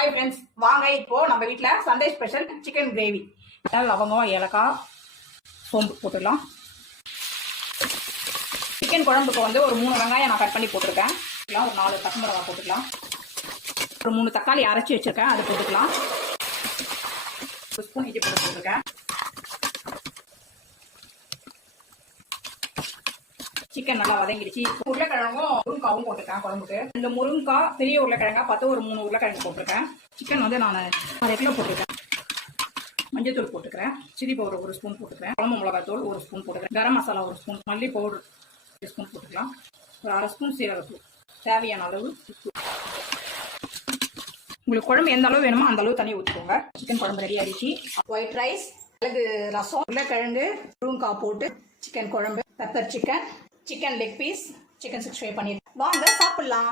Hi friends, வாங்க இப்போ நம்ம வீட்டில் சண்டே ஸ்பெஷல் சிக்கன் கிரேவி. லவங்கம், ஏலக்காய், சோம்பு போட்டுடலாம். சிக்கன் குழம்புக்கு வந்து ஒரு 3 வெங்காயம் நான் கட் பண்ணி போட்டிருக்கேன். ஒரு 4 பச்சை மிளகாய் போட்டுக்கலாம். ஒரு 3 தக்காளி அரைச்சி வச்சிருக்கேன், அது போட்டுக்கலாம். ஒரு ஸ்பூன் இஞ்சி போட்டு போட்டிருக்கேன். சிக்கன் நல்லா வதங்கிடுச்சு. உருளைக்கிழங்கும் முருங்காவும் போட்டிருக்கேன் குழம்புக்கு. இந்த முருங்காய் பெரிய உருளைக்கிழங்கா பார்த்து ஒரு 3 உருளைக்கிழங்கு போட்டிருக்கேன். சிக்கன் வந்து நான் 1 கிலோ போட்டிருக்கேன். மஞ்சத்தூள் போட்டுக்கிறேன். சில்லி பவுடர் 1 ஸ்பூன் போட்டுக்கிறேன். குழம்பு மிளகாத்தூள் 1 ஸ்பூன் போட்டுக்கிறேன். கரம் மசாலா 1 ஸ்பூன், மல்லி பவுடர் 1 ஸ்பூன் போட்டுக்கலாம். ஒரு 1/2 ஸ்பூன் சீரகத்தூள், தேவையான அளவு உப்பு. உங்களுக்கு குழம்பு எந்த அளவு வேணுமோ அந்த அளவு தண்ணி ஊற்றிக்கோங்க. சிக்கன் குழம்பு ரெடி ஆகிடுச்சு. ஒயிட் ரைஸ், மிளகு ரசம், உருளைக்கிழங்கு, முருங்காய் போட்டு சிக்கன் குழம்பு, pepper chicken, chicken leg piece, chicken 65 பண்ணிடுறேன். வாங்க சாப்பிடலாம்.